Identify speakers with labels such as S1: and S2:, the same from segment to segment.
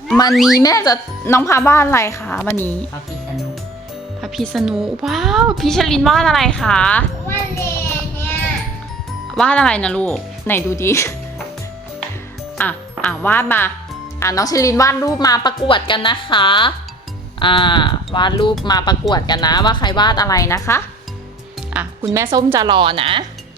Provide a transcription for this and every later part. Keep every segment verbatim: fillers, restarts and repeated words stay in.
S1: วันนี้แม่จะน้องพาบ้านอะไรคะวันนี้
S2: พระพิษณุ
S1: พระพิษณุว้าวพี่ชลินวาดอะไรคะ
S3: วันเรียนเนี่ยว
S1: าดอะไรนะลูกไหนดูดิอ่ะอ่ะวาดมาอ่ะน้องชลินวาดรูปมาประกวดกันนะคะอ่าวาดรูปมาประกวดกันนะว่าใครวาดอะไรนะคะอ่ะคุณแม่ส้มจะรอนะ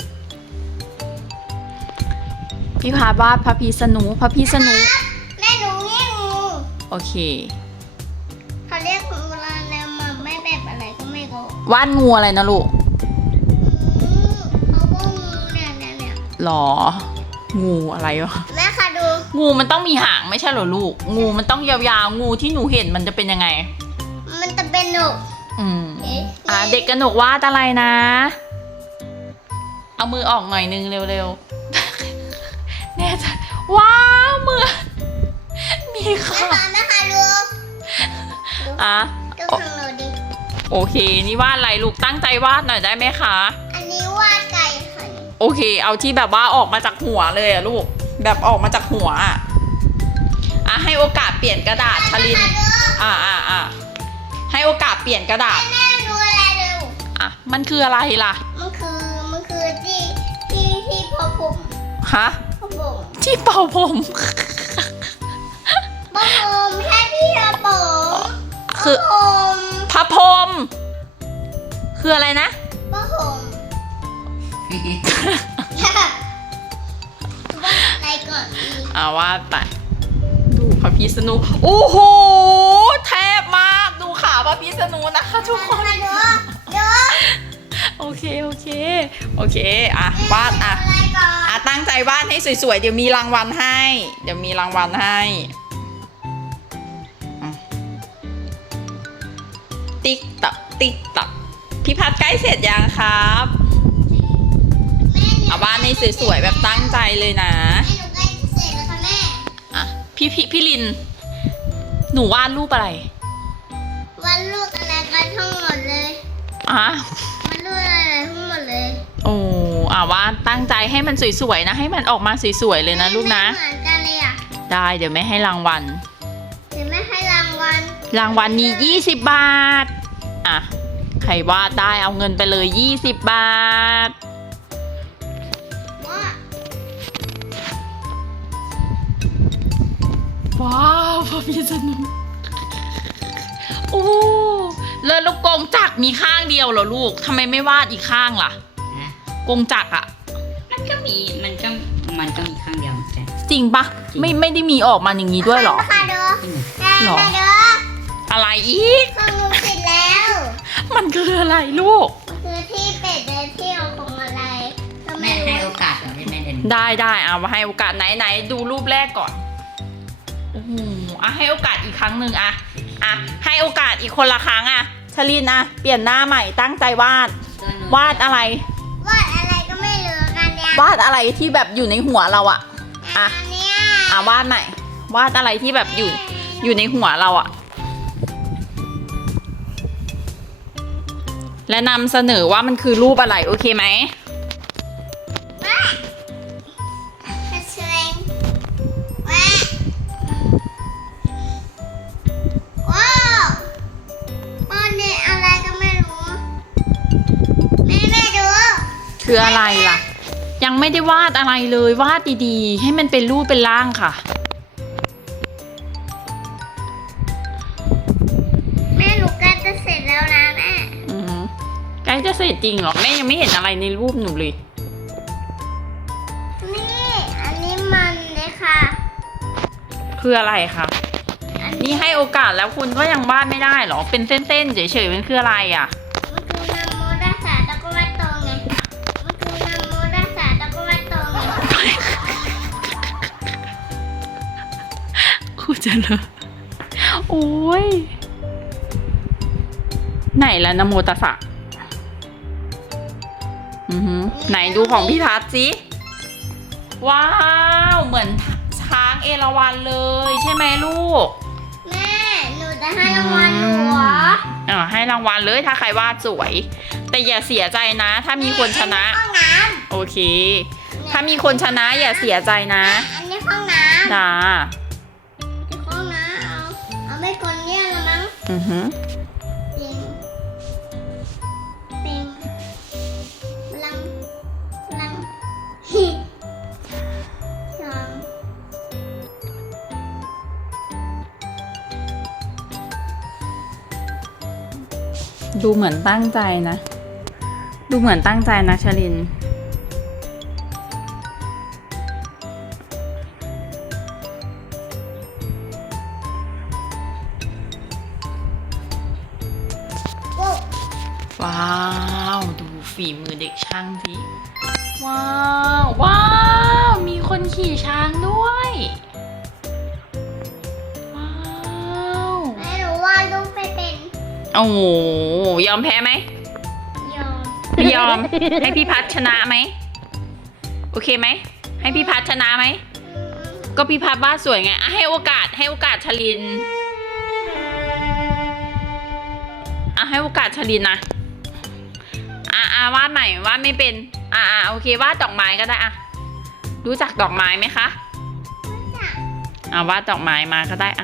S1: พี่พาวาดพระพิษณุพระพิษณุ
S3: แม่หนูเรียกงู
S1: โอเค
S3: เขาเรียกงูแล้วนะมันไม่แบบอะไรก็ไม่รู้
S1: วาดงูอะไรนะลูก
S3: อืมเขาบอกงูเนี่ยเนี่ยเนี่ย
S1: หรองูอะไรวะ
S3: แม่ค่ะดู
S1: งูมันต้องมีหางไม่ใช่เหรอลูก งูมันต้องยาวๆ งูที่หนูเห็นมันจะเป็นยังไง
S3: มันจะเป็นหนู
S1: อืม
S3: เอ๊ะ
S1: อ่ะเด็กกระหนกวาดอะไรนะ เอามือออกหน่อยนึงเร็วๆ แน่ใจว้าวมือ มี
S3: แม่
S1: ขา
S3: ค่ะแม่ค่ะดูดู
S1: อ่ะ
S3: ดูของหนูดิ
S1: โอเค นี่วาดอะไรลูกตั้งใจวาดหน่อยได้ไหมคะ
S3: อันนี้วาดไก่ค่ะ
S1: โอเค เอาที่แบบว่าออกมาจากหัวเลยอะลูก แบบออกมาจากหัวอะอ่ะให้โอกาสเปลี่ยนกระดาษชลิน อ่าอ่าอ่าให้โอกาสเปลี่ยนกระดาษ
S3: แม่ดูอะไรเร็ว
S1: อ่ะ มันคืออะไรล่ะ
S3: มันคือมันคือที่ที่ที่พอผม
S1: ฮะ
S3: พอผม
S1: ที่เป่าผม
S3: พอผมแค่พี่พอผม
S1: คือ
S3: พอผม
S1: พระพรหมคืออะไรนะ
S3: พอผมว่าอะไรก่อนดี
S1: อ่าวาดไป ดูพระพิษณุโอ้โห แทบมาก ดูขาพระพิษณุนะคะทุกคน
S3: มาดูดู
S1: โอเค โอเค โอเค อ่ะ วาดอ่ะ
S3: อะไรก่อน
S1: อ่ะ ตั้งใจวาดให้สวยๆ เดี๋ยวมีรางวัลให้ เดี๋ยวมีรางวัลให้อ่ะติ๊กตักติ๊กตักพี่พัดใกล้เสร็จยังครับ
S3: แม่หนู
S1: เอาวาดให้สวยๆ แบบตั้งใจเลยนะ
S3: แม่หนูใกล้จะเสร็จแล้วค่ะแม่
S1: อ่ะ พี่พี่พี่ลิน หนูวาดรูปอะไร
S3: วันลูกอะไรกันทั้งหมดเลย
S1: อ่ะ
S3: วันลูกอะไรทั้งหมดเลย
S1: โอ้อ่ะวาดตั้งใจให้มันสวยๆ นะ ให้มันออกมาสวยๆ เลยนะลูกนะ
S3: ไม่เหมือนกันเลยอ่ะ
S1: ได้เดี๋ยวไม่ให้รางวัล
S3: เดี๋ยวแม่ให้รางวัล
S1: รางวัลนี้ยี่สิบบาท อ่ะ ใครวาดได้เอาเงินไปเลยยี่สิบบาท
S3: ว่า
S1: ว้าวพระพิษณุโอ้แล้วลูกกงจักรมีข้างเดียวเหรอลูก ทำไมไม่วาดอีกข้างล่ะ
S2: นะ
S1: กงจักรอะ
S2: มันก็มีมันก็มันก็มีข้างเดียวเหมือนกัน
S1: จริงปะ
S2: จริง
S1: ไม่ไม่ได้มีออกมาอย่างนี้ด้วยเหรอ
S3: แม่ค่ะดู
S2: อืม
S3: แม่
S1: หรอ
S3: แม่ดู
S1: อะไรอีก
S3: ของหนูเสร็จแล้ว
S1: มันคืออะไรลูก
S3: คือที่เป็ดเลยที่เอาของอะไรก็
S2: แม่
S3: ไม่
S2: ให้
S3: รู้
S2: โอกาสก่อนได้ไหมเดน
S1: ได้ได้เอามาให้โอกาสไหนไหนดูรูปแรกก่อนโอ้โหอ่ะให้โอกาสอีกครั้งหนึ่งอ่ะอ่ะให้โอกาสอีกคนละครั้งอ่ะชลินอ่ะเปลี่ยนหน้าใหม่ตั้งใจวาด วาดอะไร
S3: วาดอะไรก็ไม่รู้กันเนี่ยว
S1: าดอะไรที่แบบอยู่ในหัวเราอะอ่ะ
S3: อันเนี้ย
S1: อ่ะวาดใหม่ วาดอะไรที่แบบอยู่อยู่ในหัวเราอะและนำเสนอว่ามันคือรูปอะไรโอเคไหม
S3: ว่ากระเชงว่าว้าวตอนนี้อะไรก็ไม่รู้แม่แม่ดู
S1: คืออะไรล่ะ ยังไม่ได้วาดอะไรเลยวาดดีๆ ให้มันเป็นรูปเป็นร่างค่ะ
S3: แม่หนูใกล้จะเสร็จแล้วนะแม่
S1: อือหือใกล้จะเสร็จจริงเหรอแม่ยังไม่เห็นอะไรในรูปหนูเลย
S3: นี่อันนี้มันเลยค่ะ
S1: คืออะไรคะ
S3: อัน
S1: นี่ให้โอกาสแล้วคุณก็ยังวาดไม่ได้เหรอเป็นเส้นๆเฉยๆมันคืออะไรอ่ะ
S3: มันคือนาโมดัสสะตะกวัตโตไงมันคือนาโมดัสสะตะกวัตโตไง
S1: ครูจะเลยโอ้ยไหนละนะโมตัสสะอือหือไหนดูของพี่ทัศน์สิว้าวเหมือนช้างเอราวัณเลยใช่ไหมลูก
S3: แม่หนูจะให้รางวัลหนูเหรอ
S1: อ่าให้รางวัลเลยถ้าใครวาดสวย แต่อย่าเสียใจนะ ถ้ามีคนชนะ
S3: ห้องน้
S1: โอเค ถ้ามีคนชนะอย่าเสียใจนะ
S3: ำอันนี้ห้องน้ำ
S1: จ้า
S3: ห้องน้ำไม่คนเนี้ยละมั้ง
S1: อือหือ
S3: เป็นเป็นลังลังฮิสอง
S1: ดูเหมือนตั้งใจนะ ดูเหมือนตั้งใจนะชลิน
S3: โอ้
S1: ว้าว ดูฝีมือเด็กช่างสิว้าว ว้าว มีคนขี่ช้างด้วย ว้าว
S3: แม่หนูว่าลูกไปเป็น
S1: โอ้โห ยอมแพ้ไหม
S3: ยอม
S1: ไม่ยอม ให้พี่พัดชนะไหม โอเคไหม ให้พี่พัดชนะไหม ก็พี่พัดวาดสวยไงอ่ะให้โอกาส ให้โอกาสชลิน อ่ะให้โอกาสชลินนะ อ่ะอ่ะวาดใหม่วาดไม่เป็น อ่ะอ่ะโอเควาดดอกไม้ก็ได้อ่ะ รู้จักดอกไม้ไหมคะ อ่ะวาดดอกไม้มาก็ได้อ่ะ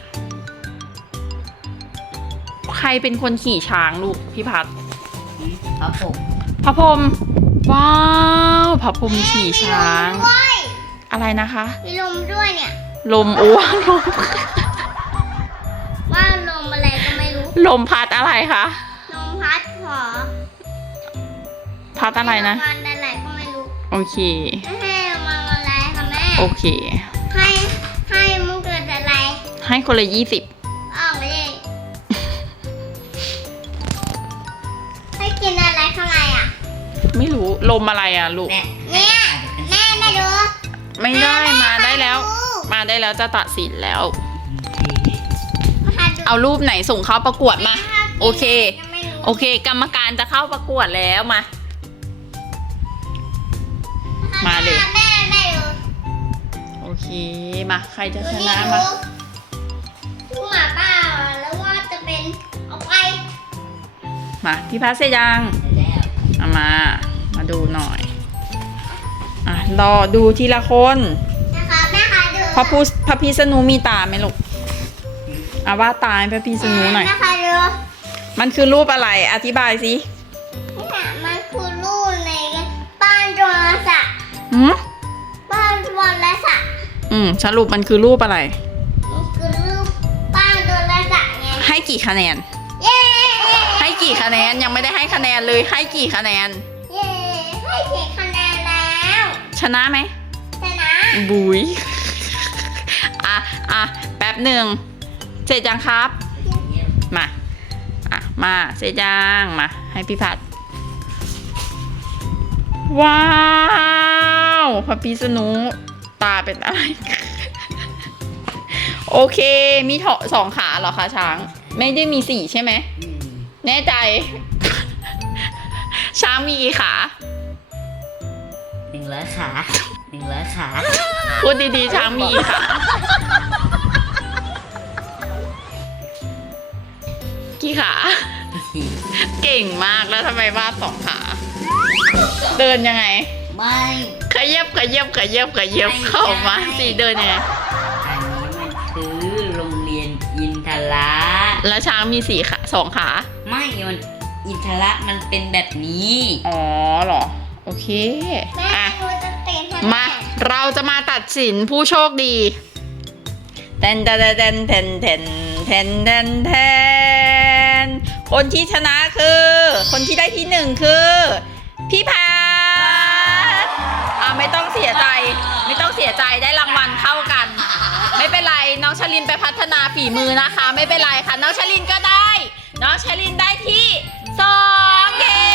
S1: ใครเป็นคนขี่ช้างลูกพี่พัด
S2: ครับผม
S1: พระพรหมว้าวพระพรหมขี่ช้าง
S3: มีลมด้วย
S1: อะไรนะคะ
S3: มีลมด้วยเนี่ย
S1: ลมอ้วนลม
S3: ว่าลมอะไรก็ไม่รู้
S1: ลมพัดอะไรคะ
S3: ลมพัดหอ
S1: พัดอะไรนะ
S3: ให้รางวัลอะไรก็ไม่รู้
S1: โอเค
S3: ให้รางวัลอะไรคะแม่
S1: โอเค
S3: ให้ให้มึงเกิดอะไร
S1: ให้คนละยี่สิบ
S3: ออกไปเลยให้กินอะไรข้างในอ่ะ
S1: ไม่รู้ลมอะไรอ่ะลูก
S2: แม่
S3: เนี่ยแม่มาดู
S1: ไม่ได้มาได้แล้ว
S3: แม่
S1: มาได้แล้วจะตัดสินแล้ว
S3: มาดู
S1: เอารูปไหนส่งเข้าประกวดมา โอเค
S3: ยังไม่รู้
S1: โอเค กรรมการจะเข้าประกวดแล้วมา มาเลย
S3: แม่แม่ดู
S1: โอเค มาใครจะ
S3: ดู
S1: ช
S3: นี่
S1: นะ
S3: ดู
S1: มา
S3: ดูหมาป่าแล้วว่าจะเป็นเอาไป
S1: มาพี่พัชเสยยัง
S2: แล้ว
S1: เอามา มาดูหน่อย อ่ะ รอดูทีละคน
S3: นะคะแม่คะดู
S1: พระพุพระพิษณุมีตาไหมลูกเอาว่าตาให้พระพิษณุหน่อย
S3: แม่คะดู
S1: มันคือรูปอะไร อธิบายสิ
S3: เนี่ยมันคือรูปในบ้านโทรศัพท์
S1: อืม
S3: บ้านโทรศัพท์
S1: อืม สรุปมันคือรูปอะไร
S3: มันคือรูปบ้านโทรศัพท์ไง
S1: ให้กี่คะแนน
S3: เย้
S1: ให้กี่คะแนน ยังไม่ได้ให้คะแนนเลย ให้กี่คะแนน
S3: เย้ให้เจ็ดคะแนนแล้ว
S1: ชนะไหม
S3: ชนะ
S1: บุย อ่ะ อ่ะ แป๊บหนึ่ง เสร็จยังครับ มา อ่ะ มา เสร็จยัง มา ให้พี่พัด ว้าวพระพิษณุตาเป็นอะไร โอเค มีเถาะสองขาเหรอคะช้าง ไม่ได้มีสี่ใช่ไหม
S2: อืม
S1: แน่ใจ ช้างมีกี่ขา
S2: หนึ่งร้อยขาหนึ่งร้อยขา
S1: พูดดีๆ ช้างมีกี่ขา กี่ขา เก่งมากแล้วทำไมวาดสองขา เดินยังไง
S2: ไม่
S1: ขยับขยับขยับขยับเข้ามาสิเดินยังไง
S2: อันนี้มันคือโรงเรียนอินทระ
S1: แล้วช้างมีสี่ขาสองขา
S2: ไม่มันอินทระมันเป็นแบบนี้
S1: อ๋อเหรอ โอเค
S3: แม่
S1: อ่ะ
S3: หนูจะเตะให้
S1: มา เราจะมาตัดสินผู้โชคดีเทนเทนเทนเทนเทนเทนเทนเทนคนที่ชนะคือ คนที่ได้ที่หนึ่งคือ พี่พัดอ่าไม่ต้องเสียใจ ไม่ต้องเสียใจได้รางวัลเท่ากัน ไม่เป็นไร น้องชลินไปพัฒนาฝีมือนะคะ ไม่เป็นไรค่ะ น้องชลินก็ได้ น้องชลินได้ที่สองเย้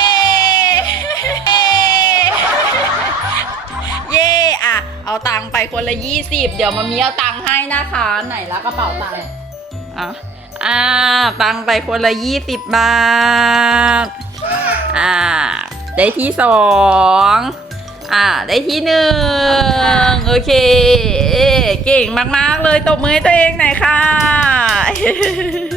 S1: เย่อะเอาตังค์ไปคนละยี่สิบเดี๋ยวมามีเอาตังค์ให้นะคะ ไหนละกระเป๋าตังค์อ่ะอ่าตังค์ไปคนละยี่สิบบาทอ่าได้ที่สองอ่าได้ที่หนึ่งโอเค เก่งมากๆเลยตบมือให้ตัวเองหน่อยค่ะ